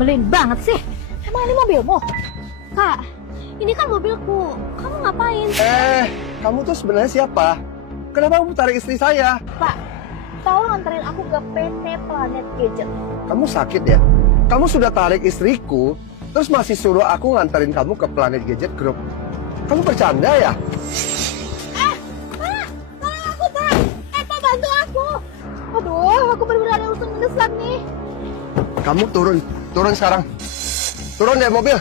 Nyebelin banget sih. Emang ini mobilmu? Kak, ini kan mobilku. Kamu ngapain? Kamu tuh sebenarnya siapa? Kenapa kamu tarik istri saya? Pak, tolong anterin aku ke PT Planet Gadget. Kamu sakit ya? Kamu sudah tarik istriku, terus masih suruh aku nganterin kamu ke Planet Gadget Group. Kamu bercanda ya? Pak, tolong aku, Pak. Pak, bantu aku. Aduh, aku benar-benar ada urusan mendesak nih. Kamu turun sekarang. Turun dari mobil.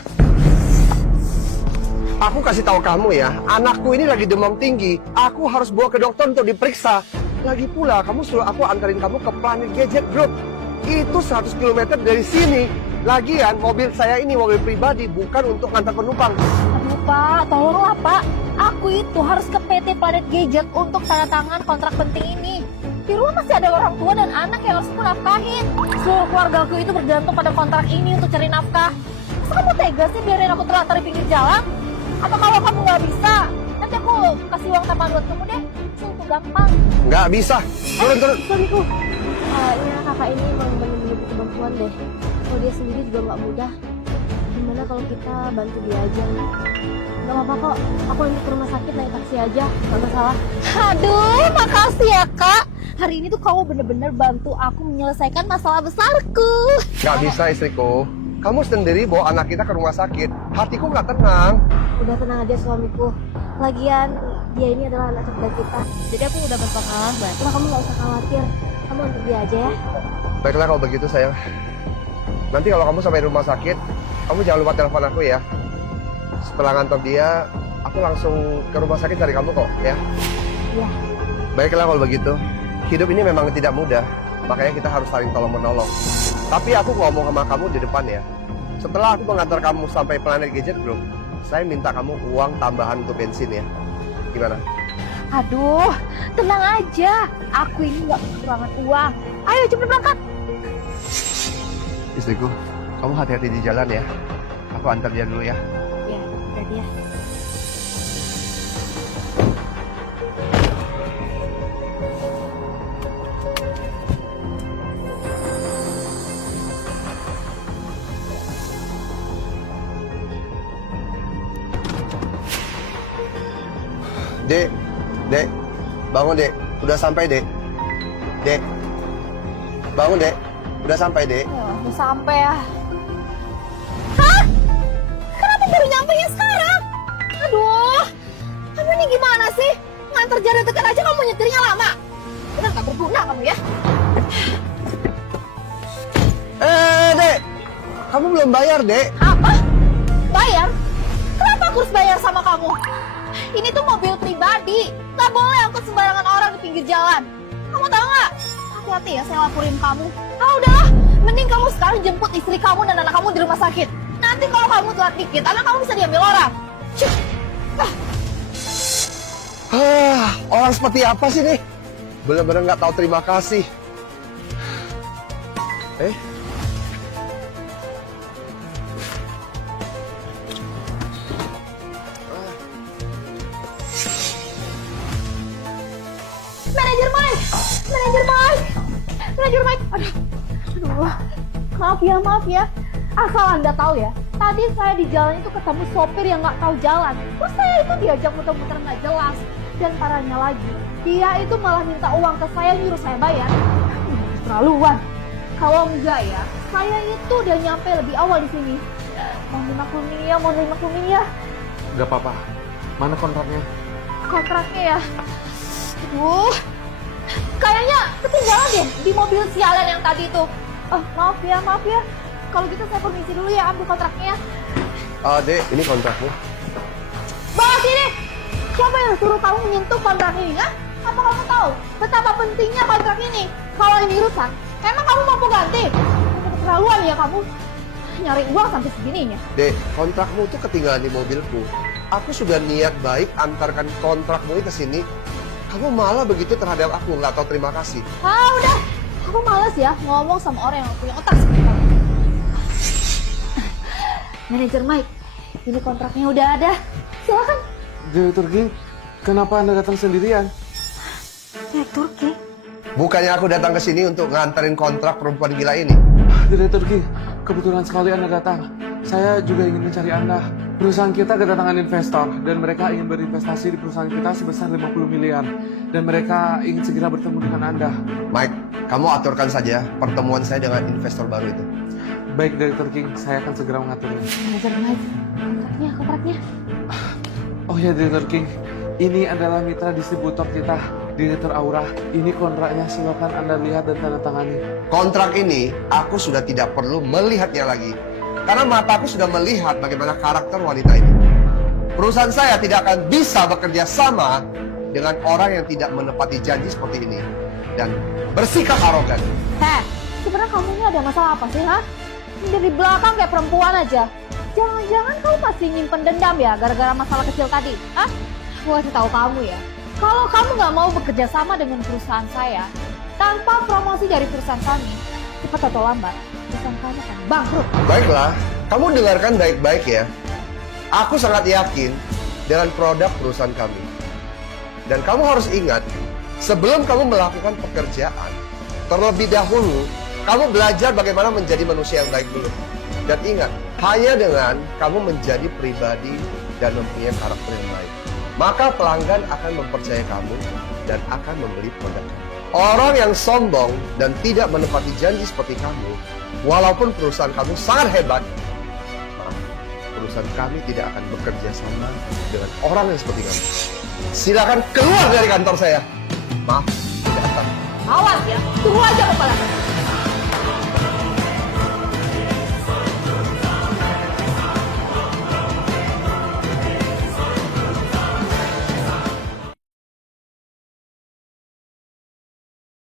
Aku kasih tahu kamu ya, anakku ini lagi demam tinggi. Aku harus bawa ke dokter untuk diperiksa. Lagi pula, kamu suruh aku anterin kamu ke Planet Gadget Group. Itu 100 km dari sini. Lagian, mobil saya ini mobil pribadi, bukan untuk ngantar penumpang. Aduh, Pak, tolonglah, Pak. Aku itu harus ke PT Planet Gadget untuk tanda tangan kontrak penting ini. Di rumah masih ada orang tua dan anak yang harus aku nafkahin. Seluruh keluargaku itu bergantung pada kontrak ini untuk cari nafkah. Masa kamu tega sih biarin aku terlantar di pinggir jalan? Atau kalau kamu nggak bisa, nanti aku kasih uang tambahan buat kamu deh. Itu gampang. Nggak bisa. Turun. Sorryku. Kayaknya kakak ini memang benar-benar butuh bantuan deh. Kalau dia sendiri juga nggak mudah. Gimana kalau kita bantu dia aja? Gak apa-apa kok. Aku nanti ke rumah sakit naik taksi aja. Gak masalah. Aduh, makasih ya kak. Hari ini tuh kamu bener-bener bantu aku menyelesaikan masalah besarku. Nggak bisa istriku. Kamu sendiri bawa anak kita ke rumah sakit. Hatiku nggak tenang. Udah tenang aja suamiku. Lagian dia ini adalah anak ketiga kita. Jadi aku udah berpengalaman. Udah kamu nggak usah khawatir. Kamu antar dia aja ya. Baiklah kalau begitu sayang. Nanti kalau kamu sampai rumah sakit, kamu jangan lupa telepon aku ya. Setelah ngantor dia, aku langsung ke rumah sakit cari kamu kok ya. Iya. Baiklah kalau begitu. Hidup ini memang tidak mudah. Makanya kita harus saling tolong menolong. Tapi aku ngomong sama kamu di depan ya. Setelah aku mengantar kamu sampai Planet Gadget Group, saya minta kamu uang tambahan untuk bensin ya. Gimana? Aduh, tenang aja. Aku ini nggak kekurangan uang. Ayo cepet berangkat. Istriku, kamu hati-hati di jalan ya. Aku antar dia dulu ya. Ya, udah dia. Dek, bangun dek, udah sampai dek. Dek, bangun dek, udah sampai dek. Ya, udah sampai ya. Hah? Kenapa baru nyampe ya sekarang? Aduh, kamu ini gimana sih? Nganter jalan dekat aja kamu nyetirnya lama. Udah gak berguna kamu ya. Dek, kamu belum bayar dek. Apa? Bayar? Kenapa aku harus bayar sama kamu? Ini tuh mobil pribadi. Gak boleh angkut sembarangan orang di pinggir jalan. Kamu tahu nggak? Hati-hati ya, saya laporin kamu. Ah udahlah, mending kamu sekarang jemput istri kamu dan anak kamu di rumah sakit. Nanti kalau kamu telat dikit, anak kamu bisa diambil orang. Cuk. Orang seperti apa sih nih? Bener-bener nggak tahu terima kasih. Manajer Mike! Manajer Mike! Manajer Mike! Aduh. Maaf ya. Asal Anda tahu ya, tadi saya di jalan itu ketemu sopir yang nggak tahu jalan. Terus saya itu diajak muter-muter nggak jelas. Dan parahnya lagi, dia itu malah minta uang ke saya, nyuruh saya bayar. Keterlaluan. Kalau enggak ya, saya itu udah nyampe lebih awal di sini. Mohon dimaklumin ya. Gak apa-apa. Mana kontraknya? Kontraknya ya. Aduh, kayaknya ketinggalan deh di mobil sialan yang tadi itu. Oh, maaf ya. Kalau gitu saya permisi dulu ya, ambil kontraknya. Dek, ini kontraknya. Bawa sini. Siapa yang suruh kamu menyentuh kontrak ini, ya? Apa kamu tahu betapa pentingnya kontrak ini? Kalau ini rusak, emang kamu mampu ganti? Keterlaluan ya kamu. Nyari uang sampai segininya. Dek, kontrakmu tuh ketinggalan di mobilku. Aku sudah niat baik antarkan kontrakmu ini ke sini. Kamu malah begitu terhadap aku, nggak tahu terima kasih. Ah, udah. Aku males ya ngomong sama orang yang punya otak seperti kamu. Manajer Mike, ini kontraknya udah ada. Silakan. Direktur King, kenapa Anda datang sendirian? Direktur King? Bukannya aku datang ke sini untuk nganterin kontrak perempuan gila ini. Direktur King, kebetulan sekali Anda datang. Saya juga ingin mencari Anda. Perusahaan kita kedatangan investor dan mereka ingin berinvestasi di perusahaan kita sebesar 50 miliar. Dan mereka ingin segera bertemu dengan Anda. Mike, kamu aturkan saja pertemuan saya dengan investor baru itu. Baik, Dr. King, saya akan segera mengaturnya. Manajer Mike, kontraknya. Oh ya, Dr. King, ini adalah mitra distributor kita, Direktur Aura. Ini kontraknya, silakan Anda lihat dan tanda tangani. Kontrak ini, aku sudah tidak perlu melihatnya lagi. Karena mataku sudah melihat bagaimana karakter wanita ini. Perusahaan saya tidak akan bisa bekerja sama dengan orang yang tidak menepati janji seperti ini. Dan bersikap arogan. Heh, sebenarnya kamu ini ada masalah apa sih, ha? Dari belakang kayak perempuan aja. Jangan-jangan kamu masih nyimpen dendam ya gara-gara masalah kecil tadi, hah? Aku kasih tahu kamu ya, kalau kamu nggak mau bekerja sama dengan perusahaan saya, tanpa promosi dari perusahaan kami, cepat atau lambat, perusahaan kamu akan bangkrut. Baiklah, kamu dengarkan baik-baik ya. Aku sangat yakin dengan produk perusahaan kami. Dan kamu harus ingat, sebelum kamu melakukan pekerjaan, terlebih dahulu, kamu belajar bagaimana menjadi manusia yang baik dulu. Dan ingat, hanya dengan kamu menjadi pribadi dan mempunyai karakter yang baik, maka pelanggan akan mempercayai kamu dan akan membeli produk kamu. Orang yang sombong dan tidak menepati janji seperti kamu, walaupun perusahaan kamu sangat hebat, maaf, perusahaan kami tidak akan bekerja sama dengan orang yang seperti kamu. Silakan keluar dari kantor saya. Maaf, tidak akan. Awas ya, tunggu aja kepala.